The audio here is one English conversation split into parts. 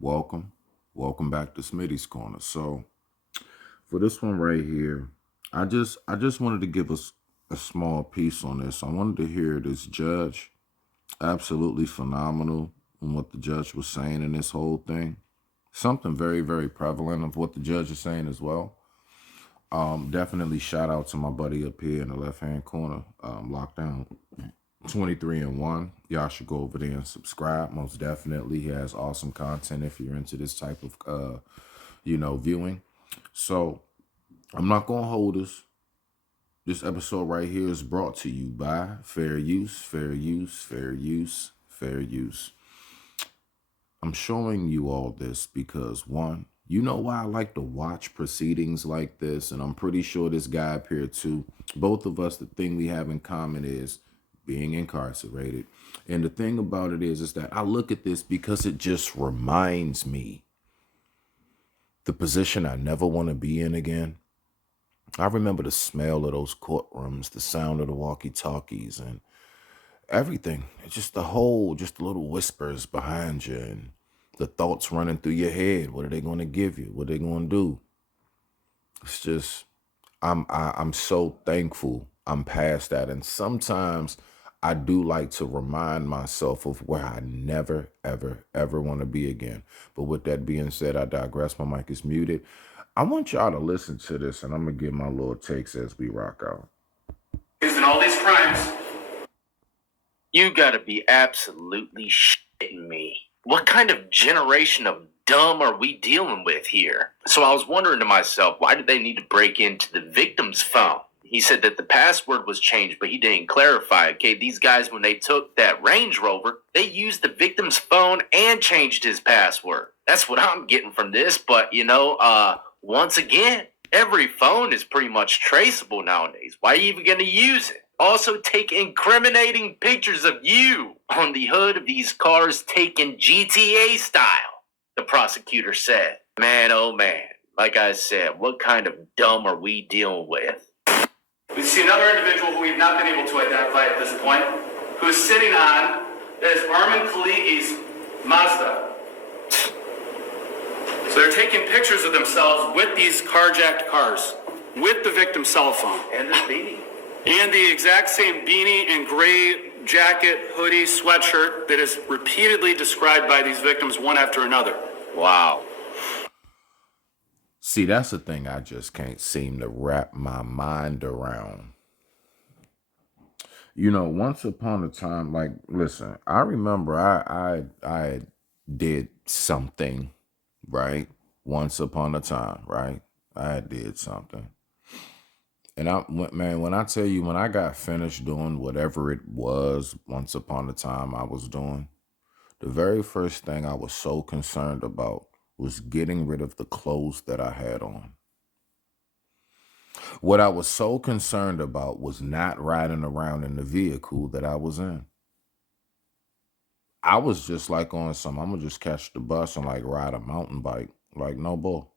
welcome. Welcome back to Smitty's Corner. So for this one right here, I just wanted to give us a small piece on this. I wanted to hear this judge. Absolutely phenomenal in what the judge was saying in this whole thing. Something very, very prevalent of what the judge is saying as well. Definitely shout out to my buddy up here in the left hand corner, lockdown 23 and 1. Y'all should go over there and subscribe. Most definitely, he has awesome content if you're into this type of viewing. So I'm not gonna hold us. This episode right here is brought to you by Fair Use, Fair Use, Fair Use, Fair Use. I'm showing you all this because one, you know why I like to watch proceedings like this, and I'm pretty sure this guy up here too. Both of us, the thing we have in common is being incarcerated. And the thing about it is that I look at this because it just reminds me the position I never want to be in again. I remember the smell of those courtrooms, the sound of the walkie-talkies and everything. It's just just the little whispers behind you and the thoughts running through your head. What are they going to give you? What are they going to do? It's just, I'm so thankful I'm past that. And sometimes I do like to remind myself of where I never, ever, ever want to be again. But with that being said, I digress. My mic is muted. I want y'all to listen to this, and I'm going to give my little takes as we rock out. In all these crimes. You gotta be absolutely shitting me. What kind of generation of dumb are we dealing with here? So I was wondering to myself, why did they need to break into the victim's phone? He said that the password was changed, but he didn't clarify. Okay, these guys, when they took that Range Rover, they used the victim's phone and changed his password. That's what I'm getting from this. But, once again, every phone is pretty much traceable nowadays. Why are you even going to use it? Also take incriminating pictures of you on the hood of these cars taken GTA style, the prosecutor said. Man, oh man, like I said, what kind of dumb are we dealing with? We see another individual who we've not been able to identify at this point, who is sitting on, that is Armin Kaligi's Mazda. So they're taking pictures of themselves with these carjacked cars, with the victim's cell phone. And the beanie. And the exact same beanie and gray jacket, hoodie, sweatshirt that is repeatedly described by these victims one after another. Wow. See, that's the thing I just can't seem to wrap my mind around. Once upon a time, like, listen, I remember I did something, right? Once upon a time, right? I did something. And when I tell you, when I got finished doing whatever it was once upon a time I was doing, the very first thing I was so concerned about was getting rid of the clothes that I had on. What I was so concerned about was not riding around in the vehicle that I was in. I was just like on some, I'm gonna just catch the bus and like ride a mountain bike. Like, no bull.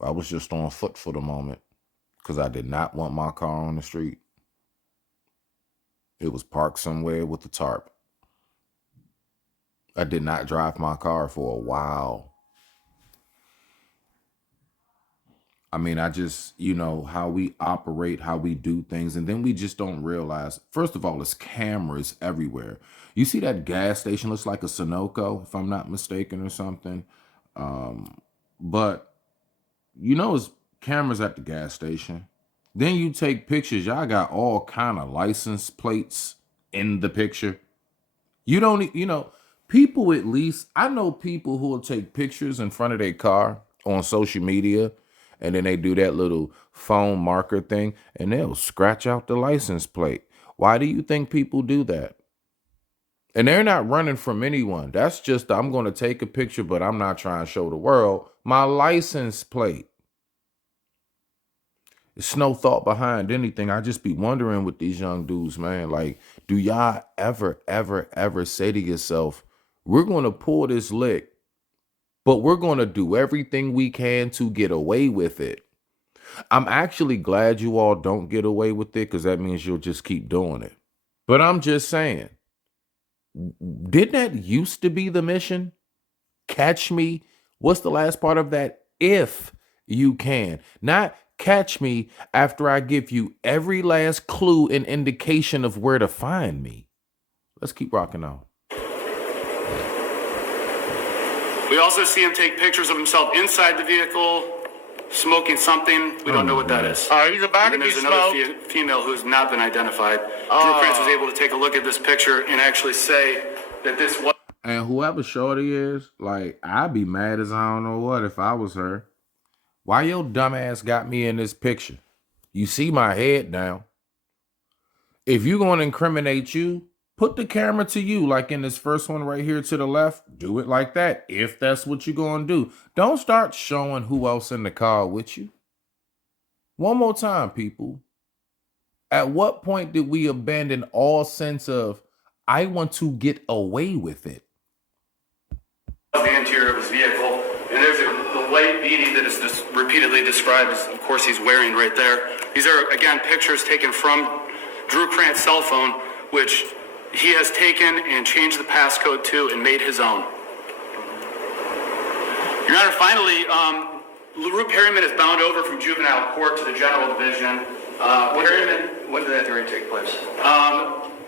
I was just on foot for the moment because I did not want my car on the street. It was parked somewhere with the tarp. I did not drive my car for a while. I mean, I just, how we operate, how we do things, and then we just don't realize, first of all, there's cameras everywhere. You see that gas station looks like a Sunoco, if I'm not mistaken, or something. But, it's cameras at the gas station. Then you take pictures. Y'all got all kind of license plates in the picture. You don't, people at least, I know people who will take pictures in front of their car on social media, and then they do that little phone marker thing, and they'll scratch out the license plate. Why do you think people do that? And they're not running from anyone. That's just, I'm going to take a picture, but I'm not trying to show the world my license plate. It's no thought behind anything. I just be wondering with these young dudes, man, like, do y'all ever, ever, ever say to yourself, we're going to pull this lick, but we're going to do everything we can to get away with it? I'm actually glad you all don't get away with it because that means you'll just keep doing it. But I'm just saying, didn't that used to be the mission? Catch me. What's the last part of that? If you can. Not catch me after I give you every last clue and indication of where to find me. Let's keep rocking on. We also see him take pictures of himself inside the vehicle, smoking something. We don't know what that is. He's about And to then be there's another smoked. female who's not been identified. Drew Prince was able to take a look at this picture and actually say that this was. And whoever shorty is, like, I'd be mad as I don't know what if I was her. Why your dumbass got me in this picture? You see my head now. If you going to incriminate you, put the camera to you, like in this first one right here to the left. Do it like that, if that's what you're going to do. Don't start showing who else in the car with you. One more time, people. At what point did we abandon all sense of, I want to get away with it? The interior of his vehicle, and there's the white beanie that is just repeatedly described as, of course, he's wearing right there. These are, again, pictures taken from Drew Crance's cell phone, which he has taken and changed the passcode to and made his own. Your Honor, finally, LaRue Perryman is bound over from juvenile court to the general division. When did that hearing take place?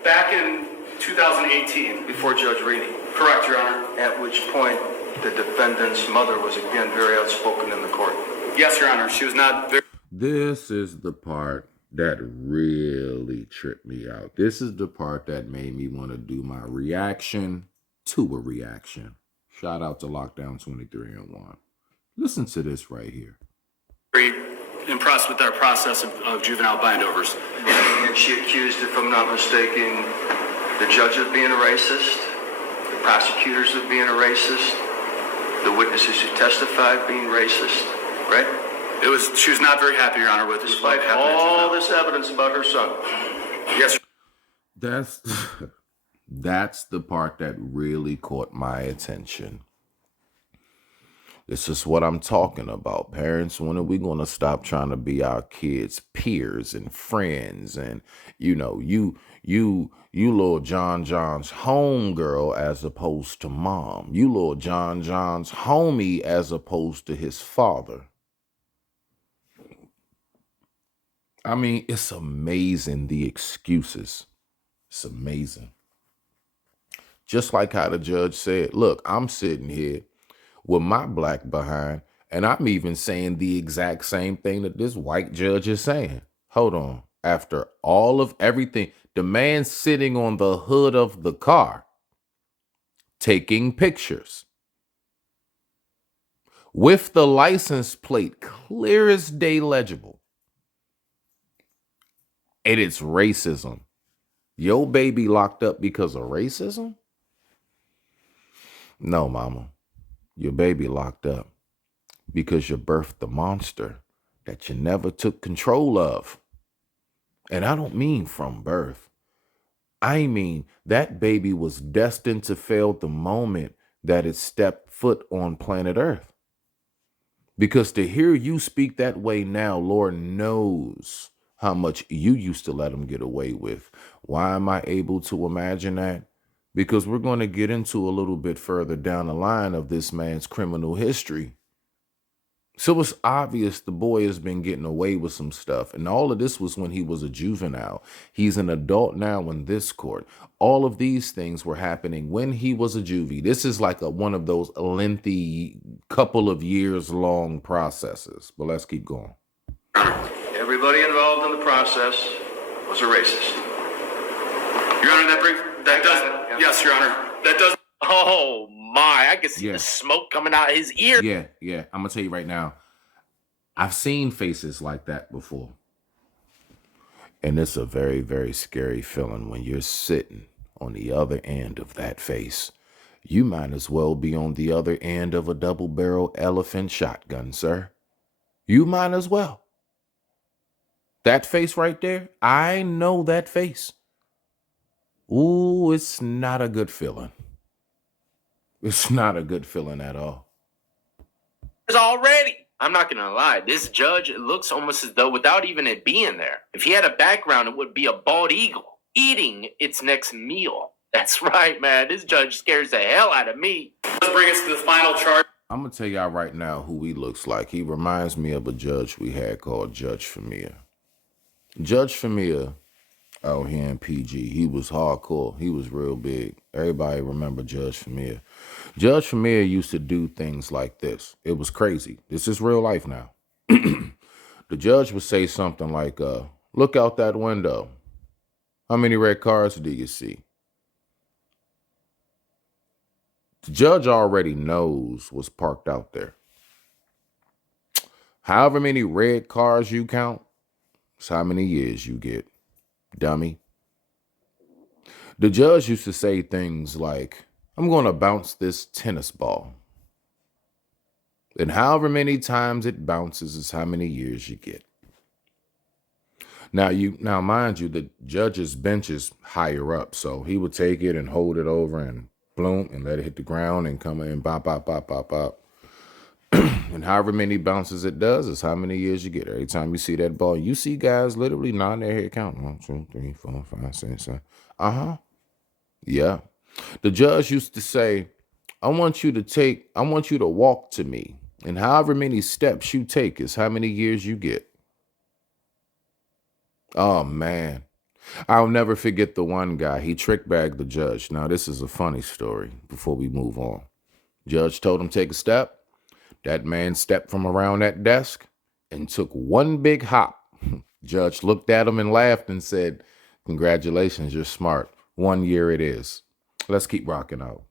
Back in 2018. Before Judge Reedy. Correct, Your Honor. At which point the defendant's mother was again very outspoken in the court. Yes, Your Honor. She was not very. This is the part that really tripped me out. This is the part that made me want to do my reaction to a reaction. Shout out to Lockdown 23 and 1. Listen to this right here. Very impressed with our process of juvenile bindovers. And she accused, if I'm not mistaken, the judge of being a racist, the prosecutors of being a racist, the witnesses who testified being racist, right? She was not very happy, Your Honor, with this. Despite all this evidence about her son. Yes. That's the part that really caught my attention. This is what I'm talking about, parents. When are we going to stop trying to be our kids' peers and friends? And, you little John John's homegirl as opposed to mom. You little John John's homie as opposed to his father. I mean, it's amazing, the excuses. It's amazing. Just like how the judge said, look, I'm sitting here with my black behind, and I'm even saying the exact same thing that this white judge is saying. Hold on. After all of everything, the man sitting on the hood of the car, taking pictures, with the license plate clear as day legible. And it's racism. Your baby locked up because of racism? No, mama. Your baby locked up because you birthed the monster that you never took control of. And I don't mean from birth. I mean that baby was destined to fail the moment that it stepped foot on planet Earth. Because to hear you speak that way now, Lord knows how much you used to let him get away with. Why am I able to imagine that? Because we're going to get into a little bit further down the line of this man's criminal history. So it's obvious the boy has been getting away with some stuff. And all of this was when he was a juvenile. He's an adult now in this court. All of these things were happening when he was a juvie. This is like one of those lengthy couple of years long processes. But let's keep going. Everybody involved in the process was a racist. Your Honor, that does. Yes, Your Honor. That does. Oh my, I can see the smoke coming out his ear. Yeah. I'm going to tell you right now, I've seen faces like that before. And it's a very, very scary feeling when you're sitting on the other end of that face. You might as well be on the other end of a double-barrel elephant shotgun, sir. You might as well. That face right there, I know that face. Ooh, it's not a good feeling. It's not a good feeling at all. Already. I'm not going to lie. This judge, it looks almost as though without even it being there, if he had a background, it would be a bald eagle eating its next meal. That's right, man. This judge scares the hell out of me. does Let's bring us to the final charge. I'm going to tell y'all right now who he looks like. He reminds me of a judge we had called Judge Famia. Judge Famia out here in PG, he was hardcore. He was real big. Everybody remember Judge Famia. Judge Famia used to do things like this. It was crazy. This is real life now. The judge would say something like, look out that window. How many red cars do you see? The judge already knows what's parked out there. However many red cars you count, it's how many years you get, dummy. The judge used to say things like, I'm going to bounce this tennis ball. And however many times it bounces is how many years you get. Now, mind you, the judge's bench is higher up, so he would take it and hold it over and bloom and let it hit the ground and come in, bop, bop, bop, bop, bop. And however many bounces it does is how many years you get. Every time you see that ball, you see guys literally nodding their head counting. 1, 2, 3, 4, 5, 6, 7. Yeah. The judge used to say, I want you to walk to me. And however many steps you take is how many years you get. Oh, man. I'll never forget the one guy. He trick bagged the judge. Now, this is a funny story before we move on. Judge told him take a step. That man stepped from around that desk and took one big hop. Judge looked at him and laughed and said, congratulations, you're smart. 1 year it is. Let's keep rocking out.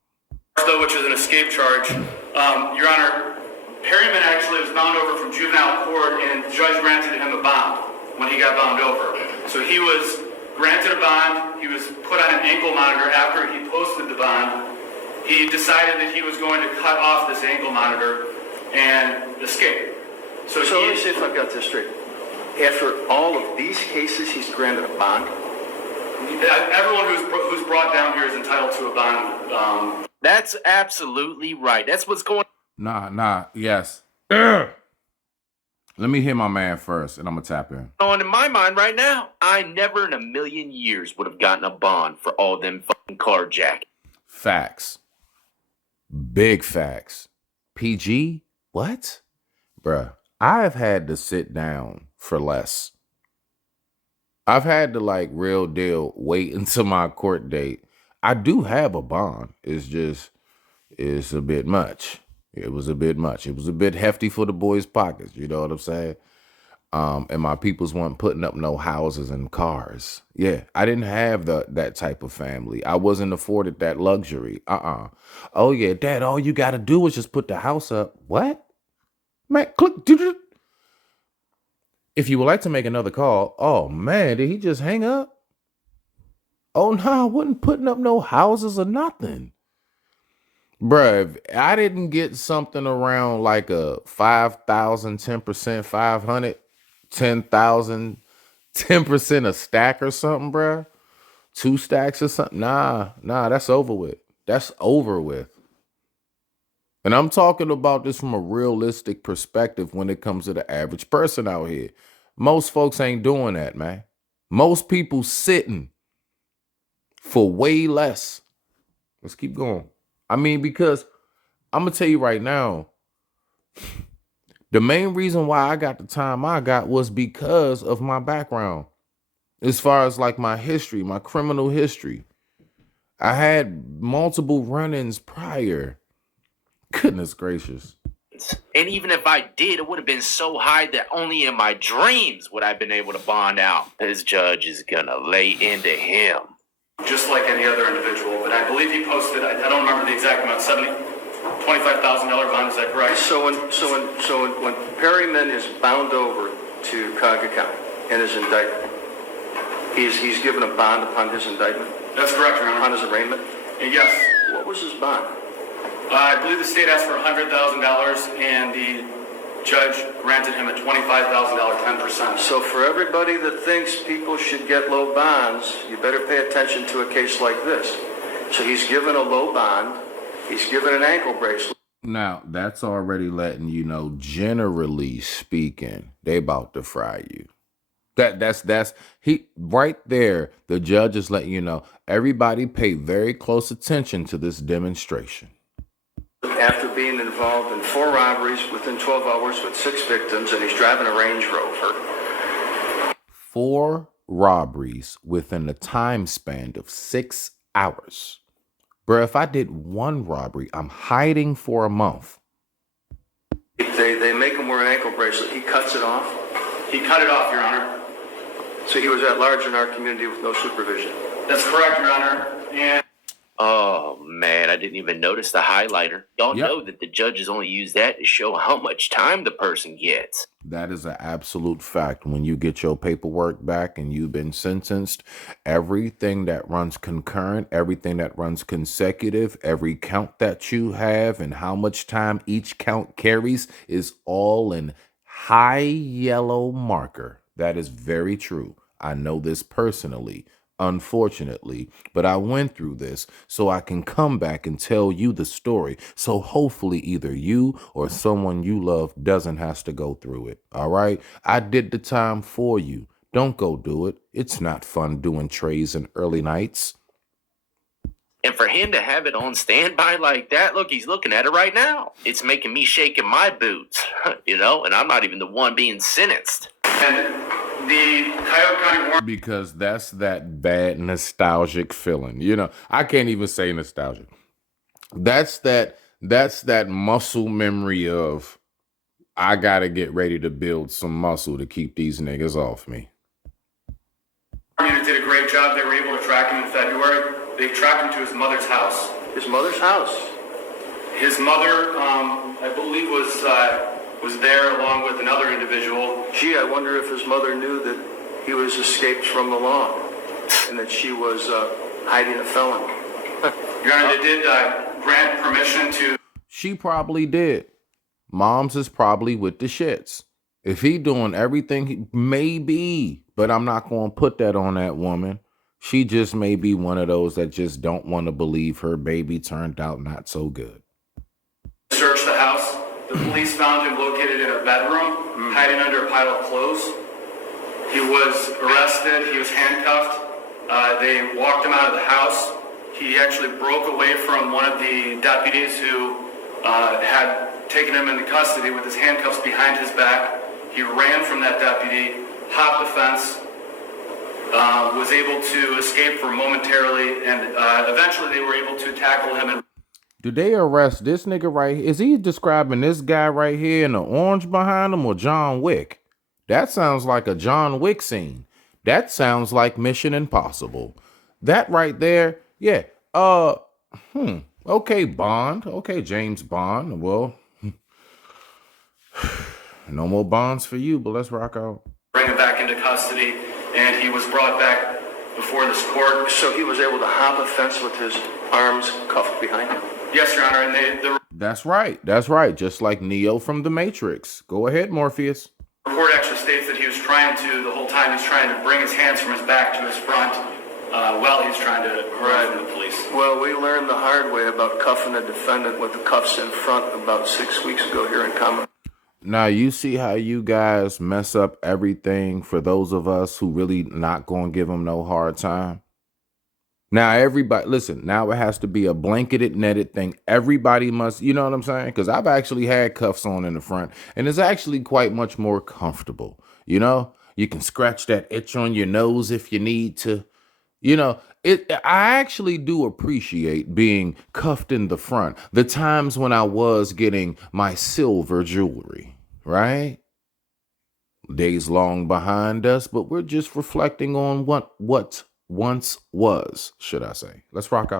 Though, which is an escape charge. Your Honor, Perryman actually was bound over from juvenile court, and the judge granted him a bond when he got bound over. So he was granted a bond. He was put on an ankle monitor after he posted the bond. He decided that he was going to cut off this ankle monitor and escape. So let me see if I've got this straight. After all of these cases, he's granted a bond? Everyone who's brought down here is entitled to a bond. That's absolutely right. That's what's going Yes. Let me hear my man first, and I'm going to tap in. on in my mind right now. I never in a million years would have gotten a bond for all them fucking carjacking. Facts. Big facts. PG? What? Bruh, I've had to sit down for less. I've had to real deal wait until my court date. I do have a bond. It's a bit much. It was a bit much. It was a bit hefty for the boys' pockets. You know what I'm saying? And my peoples weren't putting up no houses and cars. Yeah, I didn't have that type of family. I wasn't afforded that luxury. Oh, yeah, Dad, all you got to do is just put the house up. What? Man, click. If you would like to make another call, oh, man, did he just hang up? Oh, no, I wasn't putting up no houses or nothing. Bruh, if I didn't get something around like a 5,000, 10%, 500, 10,000, 10% a stack or something, bruh. 2 stacks or something. Nah, that's over with. That's over with. And I'm talking about this from a realistic perspective when it comes to the average person out here. Most folks ain't doing that, man. Most people sitting for way less. Let's keep going. I mean, because I'm going to tell you right now, the main reason why I got the time I got was because of my background. As far as my history, my criminal history. I had multiple run-ins prior. Goodness gracious. And even if I did, it would have been so high that only in my dreams would I have been able to bond out. This judge is going to lay into him. Just like any other individual, but I believe he posted, I don't remember the exact amount, $25,000 bond, is that correct? So when Perryman is bound over to Cuyahoga County in his indictment, he's given a bond upon his indictment? That's correct, Your Honor. Upon his arraignment? Yes. What was his bond? I believe the state asked for $100,000 and the judge granted him a $25,000 10%. So for everybody that thinks people should get low bonds, you better pay attention to a case like this. So he's given a low bond. He's given an ankle bracelet. Now, that's already letting you know, generally speaking, they about to fry you. That's he right there. The judge is letting you know, everybody pay very close attention to this demonstration. after being involved in 4 robberies within 12 hours with 6 victims, and he's driving a Range Rover. 4 robberies within a time span of 6 hours. Bruh, if I did 1 robbery, I'm hiding for a month. They make him wear an ankle bracelet. He cuts it off. He cut it off, Your Honor. So he was at large in our community with no supervision. That's correct, Your Honor. And Oh, man, I didn't even notice the highlighter. Y'all Yep. know that the judges only use that to show how much time the person gets. That is an absolute fact. When you get your paperwork back and you've been sentenced, everything that runs concurrent, everything that runs consecutive, every count that you have and how much time each count carries is all in high yellow marker. That is very true. I know this personally, unfortunately, but I went through this so I can come back and tell you the story. So hopefully either you or someone you love doesn't have to go through it. All right. I did the time for you. Don't go do it. It's not fun doing trays and early nights. And for him to have it on standby like that, look, he's looking at it right now. It's making me shake in my boots, you know, and I'm not even the one being sentenced. the Cuyahoga County Warrant. Because that's that bad nostalgic feeling. You know, I can't even say nostalgic. That's that muscle memory of I gotta get ready to build some muscle to keep these niggas off me. Unit did a great job. They were able to track him in February. They tracked him to his mother's house. His mother's house. His mother, I believe, was there along with another individual. Gee, I wonder if his mother knew that he was escaped from the law and that she was hiding a felon. Your Honor, they did grant permission to. She probably did. Mom's is probably with the shits. If he doing everything, maybe, but I'm not going to put that on that woman. She just may be one of those that just don't want to believe her baby turned out not so good. Search the house. The police found him located in a bedroom, hiding under a pile of clothes. He was arrested. He was handcuffed. They walked him out of the house. He actually broke away from one of the deputies who had taken him into custody with his handcuffs behind his back. He ran from that deputy, hopped the fence, was able to escape for momentarily, and eventually they were able to tackle him. Did they arrest this nigga right here? Is he describing this guy right here in the orange behind him or John Wick? That sounds like a John Wick scene. That sounds like Mission Impossible. That right there, yeah. Okay, Bond. Okay, James Bond. Well, no more bonds for you, but let's rock out. Bring him back into custody, and he was brought back before this court. So he was able to hop a fence with his arms cuffed behind him? Yes, Your Honor, and the That's right. That's right. Just like Neo from The Matrix. Go ahead, Morpheus. report actually states that he was trying to, the whole time, he's trying to bring his hands from his back to his front while he's trying to run from the police. Well, we learned the hard way about cuffing a defendant with the cuffs in front about 6 weeks ago here in Common. Now, you see how you guys mess up everything for those of us who really not going to give them no hard time. Now, everybody, listen, now it has to be a blanketed, netted thing. Everybody must, you know what I'm saying? Because I've actually had cuffs on in the front, and it's actually quite much more comfortable. You know, you can scratch that itch on your nose if you need to. You know, I actually do appreciate being cuffed in the front. The times when I was getting my silver jewelry, right? Days long behind us, but we're just reflecting on what once was, should I say. Let's rock out.